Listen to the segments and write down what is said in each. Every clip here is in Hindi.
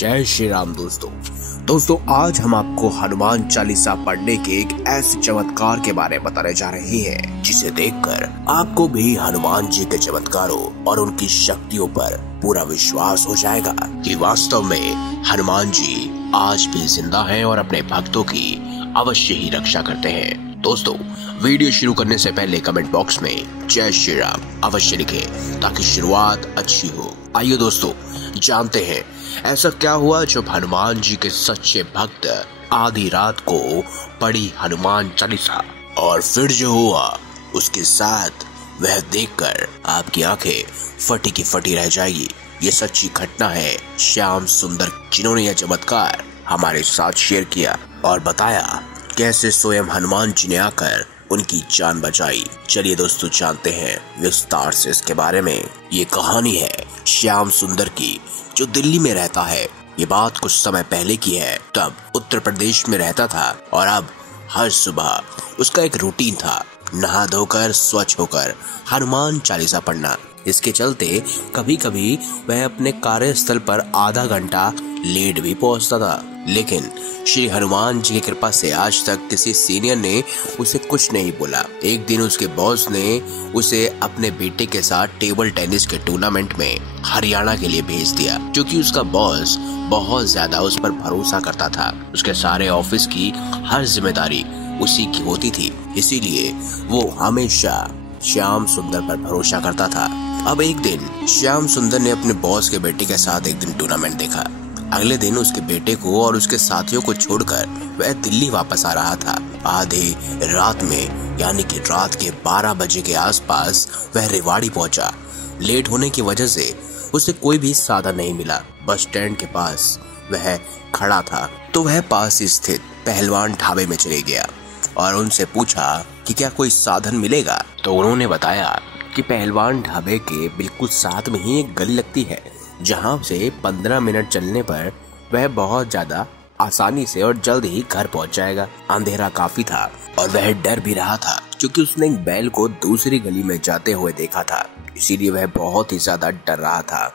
जय श्री राम दोस्तों आज हम आपको हनुमान चालीसा पढ़ने के एक ऐसे चमत्कार के बारे में बताने जा रहे हैं जिसे देखकर आपको भी हनुमान जी के चमत्कारों और उनकी शक्तियों पर पूरा विश्वास हो जाएगा कि वास्तव में हनुमान जी आज भी जिंदा हैं और अपने भक्तों की अवश्य ही रक्षा करते हैं। दोस्तों वीडियो शुरू करने से पहले कमेंट बॉक्स में जय श्री राम अवश्य लिखें ताकि शुरुआत अच्छी हो। आइए दोस्तों जानते हैं ऐसा क्या हुआ जब हनुमान जी के सच्चे भक्त आधी रात को पढ़ी हनुमान चालीसा और फिर जो हुआ उसके साथ वह देखकर आपकी आंखें फटी की फटी रह जाएगी। ये सच्ची घटना है श्याम सुंदर जिन्होंने यह चमत्कार हमारे साथ शेयर किया और बताया कैसे स्वयं हनुमान जी ने आकर उनकी जान बचाई। चलिए दोस्तों जानते हैं विस्तार से इसके बारे में। ये कहानी है श्याम सुंदर की जो दिल्ली में रहता है। ये बात कुछ समय पहले की है, तब उत्तर प्रदेश में रहता था और अब हर सुबह उसका एक रूटीन था नहा धोकर स्वच्छ होकर हनुमान चालीसा पढ़ना। इसके चलते कभी कभी वह अपने कार्यस्थल पर आधा घंटा लेट भी पहुंचता था, लेकिन श्री हनुमान जी की कृपा से आज तक किसी सीनियर ने उसे कुछ नहीं बोला। एक दिन उसके बॉस ने उसे अपने बेटे के साथ टेबल टेनिस के टूर्नामेंट में हरियाणा के लिए भेज दिया, क्योंकि उसका बॉस बहुत ज्यादा उस पर भरोसा करता था। उसके सारे ऑफिस की हर जिम्मेदारी उसी की होती थी, इसीलिए वो हमेशा श्याम सुंदर पर भरोसा करता था। अब एक दिन श्याम सुंदर ने अपने बॉस के बेटे के साथ एक दिन टूर्नामेंट देखा। अगले दिन उसके बेटे को और उसके साथियों को छोड़कर वह दिल्ली वापस आ रहा था। आधे रात में यानी कि रात के 12 बजे के आसपास वह रेवाड़ी पहुंचा। लेट होने की वजह से उसे कोई भी साधन नहीं मिला। बस स्टैंड के पास वह खड़ा था तो वह पास स्थित पहलवान ढाबे में चले गया और उनसे पूछा कि क्या कोई साधन मिलेगा। तो उन्होंने बताया कि पहलवान ढाबे के बिल्कुल साथ में ही एक गली लगती है जहां से 15 मिनट चलने पर वह बहुत ज्यादा आसानी से और जल्द ही घर पहुंच जाएगा। अंधेरा काफी था और वह डर भी रहा था क्योंकि उसने एक बैल को दूसरी गली में जाते हुए देखा था, इसीलिए वह बहुत ही ज्यादा डर रहा था।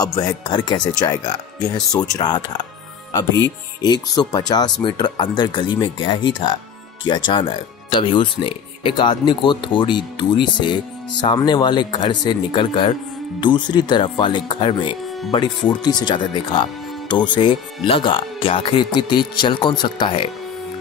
अब वह घर कैसे जाएगा यह सोच रहा था। अभी 150 मीटर अंदर गली में गया ही था कि अचानक तभी उसने एक आदमी को थोड़ी दूरी से सामने वाले घर से निकलकर दूसरी तरफ वाले घर में बड़ी फुर्ती से जाते देखा। तो उसे लगा कि आखिर इतनी तेज चल कौन सकता है।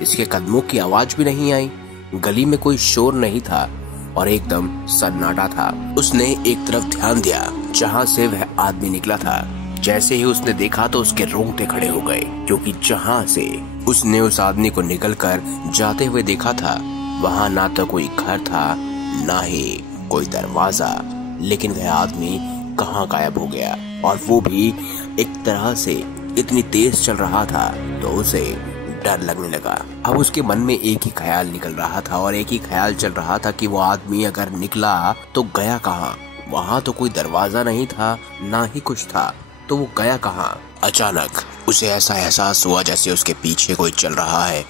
इसके कदमों की आवाज भी नहीं आई। गली में कोई शोर नहीं था और एकदम सन्नाटा था। उसने एक तरफ ध्यान दिया जहां से वह आदमी निकला था। जैसे ही उसने देखा तो उसके रोंगटे खड़े हो गए, क्योंकि जहां से उसने उस आदमी को निकलकर जाते हुए देखा था वहां ना तो कोई घर था ना ही कोई दरवाजा, लेकिन वह आदमी कहाँ गायब हो गया और वो भी एक तरह से इतनी तेज चल रहा था तो उसे डर लगने लगा। अब उसके मन में एक ही ख्याल निकल रहा था और एक ही ख्याल चल रहा था कि वो आदमी अगर निकला तो गया कहाँ। वहाँ तो कोई दरवाजा नहीं था ना ही कुछ था, तो वो गया कहाँ। अचानक उसे ऐसा एहसास हुआ जैसे उसके पीछे कोई चल रहा है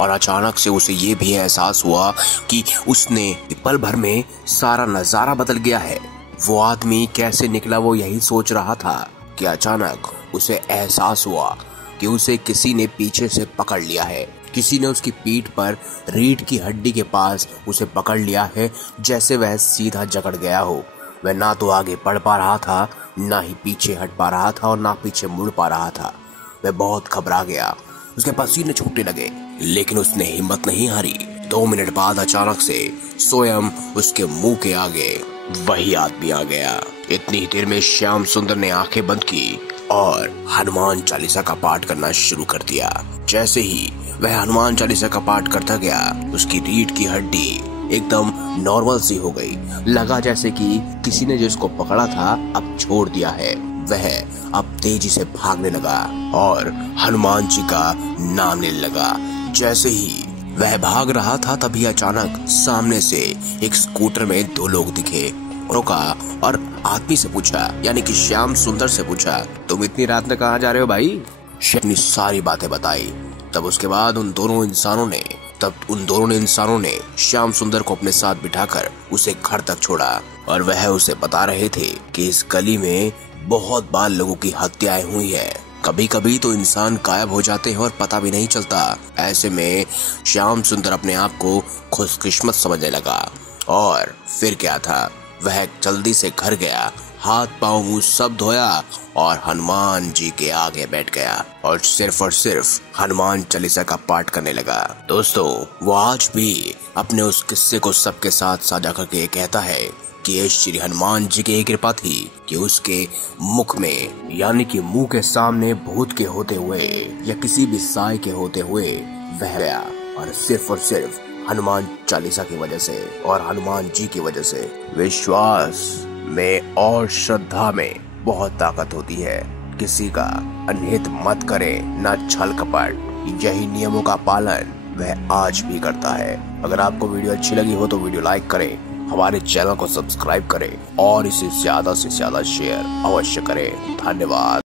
और अचानक से उसे ये भी एहसास हुआ कि उसने पल भर में सारा नजारा बदल गया है। वो आदमी कैसे निकला वो यही सोच रहा था कि अचानक उसे एहसास हुआ कि उसे किसी ने पीछे से पकड़ लिया है। किसी ने उसकी पीठ पर रीढ़ की हड्डी के पास उसे पकड़ लिया है, जैसे वह सीधा जकड़ गया हो। वह ना तो आगे बढ़ पा रहा था, ना ही पीछे हट पा रहा था और ना पीछे मुड़ पा रहा था। वह बहुत घबरा गया, उसके पसीने छूटने लगे, लेकिन उसने हिम्मत नहीं हारी। 2 मिनट बाद अचानक से स्वयं उसके मुंह के आगे वही आदमी आ गया। इतनी ही देर में श्याम सुंदर ने आंखें बंद की और हनुमान चालीसा का पाठ करना शुरू कर दिया। जैसे ही वह हनुमान चालीसा का पाठ करता गया उसकी रीढ़ की हड्डी एकदम नॉर्मल सी हो गई। लगा जैसे कि किसी ने जिसको पकड़ा था अब छोड़ दिया है। वह अब तेजी से भागने लगा और हनुमान जी का नाम लेने लगा। जैसे ही वह भाग रहा था तभी अचानक सामने से एक स्कूटर में 2 लोग दिखे। रुका और आदमी से पूछा, यानी कि श्याम सुंदर से पूछा, तुम इतनी रात में कहाँ जा रहे हो भाई? अपनी सारी बातें बताई। तब उसके बाद उन दोनों इंसानों ने श्याम सुंदर को अपने साथ बिठाकर उसे घर तक छोड़ा और वह उसे बता रहे थे कि इस गली में बहुत बार लोगों की हत्याएं हुई है। कभी कभी तो इंसान गायब हो जाते हैं और पता भी नहीं चलता। ऐसे में श्याम सुंदर अपने आप को खुशकिस्मत समझने लगा और फिर क्या था, वह जल्दी से घर गया, हाथ पांव मुंह सब धोया और हनुमान जी के आगे बैठ गया और सिर्फ हनुमान चालीसा का पाठ करने लगा। दोस्तों, वो आज भी अपने उस किस्से को सबके साथ साझा करके ये कहता है कि ये श्री हनुमान जी की कृपा थी कि उसके मुख में यानी कि मुंह के सामने भूत के होते हुए या किसी भी साय के होते हुए वह गया, और सिर्फ हनुमान चालीसा की वजह से और हनुमान जी की वजह से। विश्वास में और श्रद्धा में बहुत ताकत होती है। किसी का अनहित मत करें, न छल कपट, यही नियमों का पालन वह आज भी करता है। अगर आपको वीडियो अच्छी लगी हो तो वीडियो लाइक करें, हमारे चैनल को सब्सक्राइब करें और इसे ज्यादा से ज्यादा शेयर अवश्य करें। धन्यवाद।